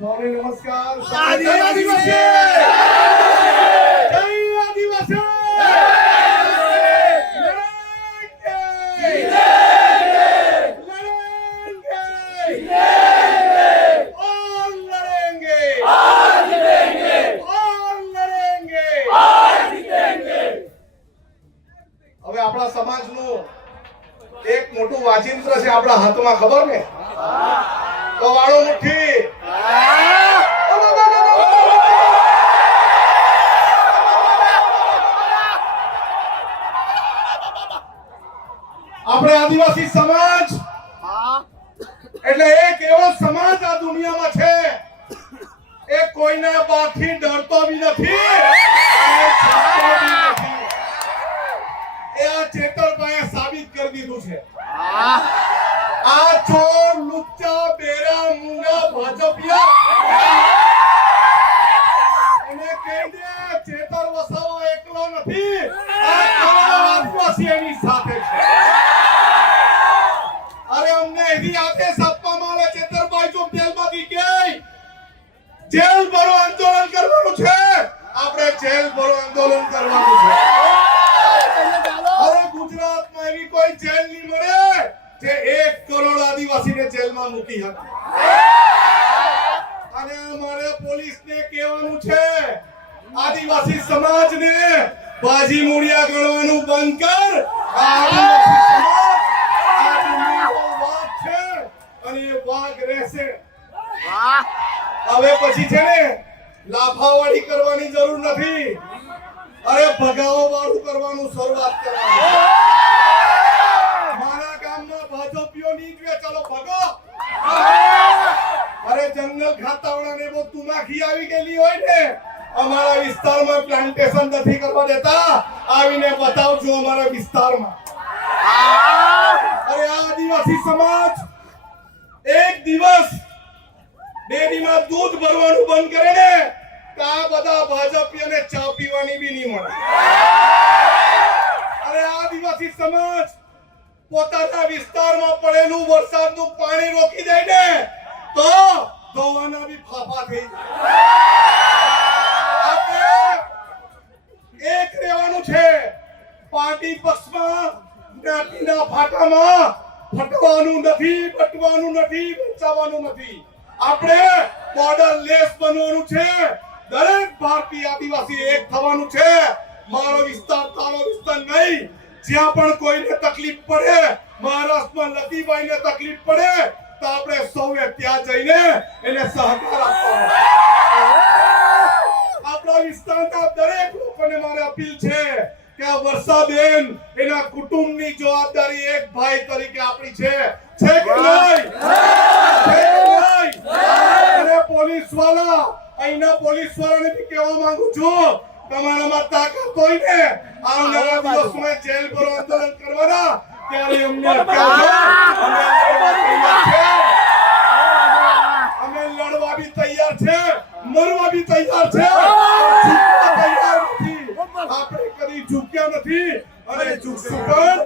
સૌને નમસ્કાર. આદિવાસી જય આદિવાસી. હવે આપણા સમાજનું એક મોટું વાચિંત્ર છે આપણા હાથમાં, ખબર ને? તો વાળો મુઠ્ઠી. આપણે આદિવાસી સમાજ એટલે એક એવો સમાજ આ દુનિયામાં છે એ કોઈના બાથી ડરતો બી નથી અને છૂટતો બી નથી. એ આ ચેતરભાઈએ સાબિત કરી દીધું છે. આ ચોર, લુચ્ચા, બેરા, મૂંગા, ભાજપિયા એને કહી દે ચેતર વસાવા એકલો નથી, આ આદિવાસી એની સાથે છે. અરે અમને એવી આદેશ આપવામાં આવે ચેતરભાઈ જો જેલમાંથી કે જેલ ભરો આંદોલન કરવાનું છે, આપણે જેલ ભરો આંદોલન કરવાનું છે. અરે ગુજરાતમાં એવી કોઈ જેલ નહીં મળે જે 1 કરોડ આદિવાસીને જેલમાં મૂકી હતી. અને અમારે પોલીસને કહેવાનું છે આદિવાસી સમાજને બાજી મૂળિયા ગણવાનું બંધ કર. આદિવાસી સમાજ આ દુનિયાનો વાઘ છે અને એ વાઘ રહેશે. હવે પછી છે ને લાફાવાળી કરવાની જરૂર નથી. અરે ભગાવો વાળું કરવાનું શરૂઆત કરવાનું. મારા ગામમાં ભાજપીઓ ની જ ચલો ભગો. અરે જંગલ ખાતાવાળાને બહુ તુમાખી આવી ગયેલી હોય ને, અમારા વિસ્તારમાં પ્લાન્ટેશન નથી કરવા દેતા, આવીને બતાવજો અમારા વિસ્તારમાં. અરે આ આદિવાસી સમાજ એક દિવસ ડેરીમાં દૂધ ભરવાનું બંધ કરે ને તો આ બધા ભાજપીઓને ચા પીવાની બી નહીં મળે. અરે આદિવાસી સમાજ પોતાના વિસ્તારમાં પડેલું વરસાદનું પાણી રોકી દે ને તો ધોવાના બી ફાફા થઈ જાય. એક રહેવાનું છે. પાર્ટી પક્ષમાં જ્ઞાતિના ફાટામાં ફટવાનું નથી, બટવાનું નથી, બચાવવાનું નથી. આપણે બોર્ડર લેસ બનવાનું છે. દરેક ભારતીય આદિવાસી એક થવાનું છે. મારો વિસ્તાર તારો વિસ્તાર નહીં. જ્યાં પણ કોઈને તકલીફ પડે, મહારાષ્ટ્રમાં લતીભાઈને તકલીફ પડે તો આપણે સૌએ ત્યાં જઈને એને સહકાર આપવાનો. આપણા વિસ્તારના દરેક લોકોને મારે અપીલ છે કે આ વર્ષાબેન એના કુટુંબની જવાબદારી એક ભાઈ તરીકે આપણી છે કે નહીં? અને પોલીસ વાળા, અહીંના પોલીસ વાળાને બી કહેવા માંગુ છું, તમારામાં તાકાત હોય ને આવનારા દિવસોમાં જેલ ભરો આંદોલન કરવાના, ત્યારે અમને અમે લડવા બી તૈયાર છે, મરવા બી તૈયાર છે, ઝૂકવા તૈયાર નથી. આપણે કદી ઝૂક્યા નથી અને ઝૂકશું પણ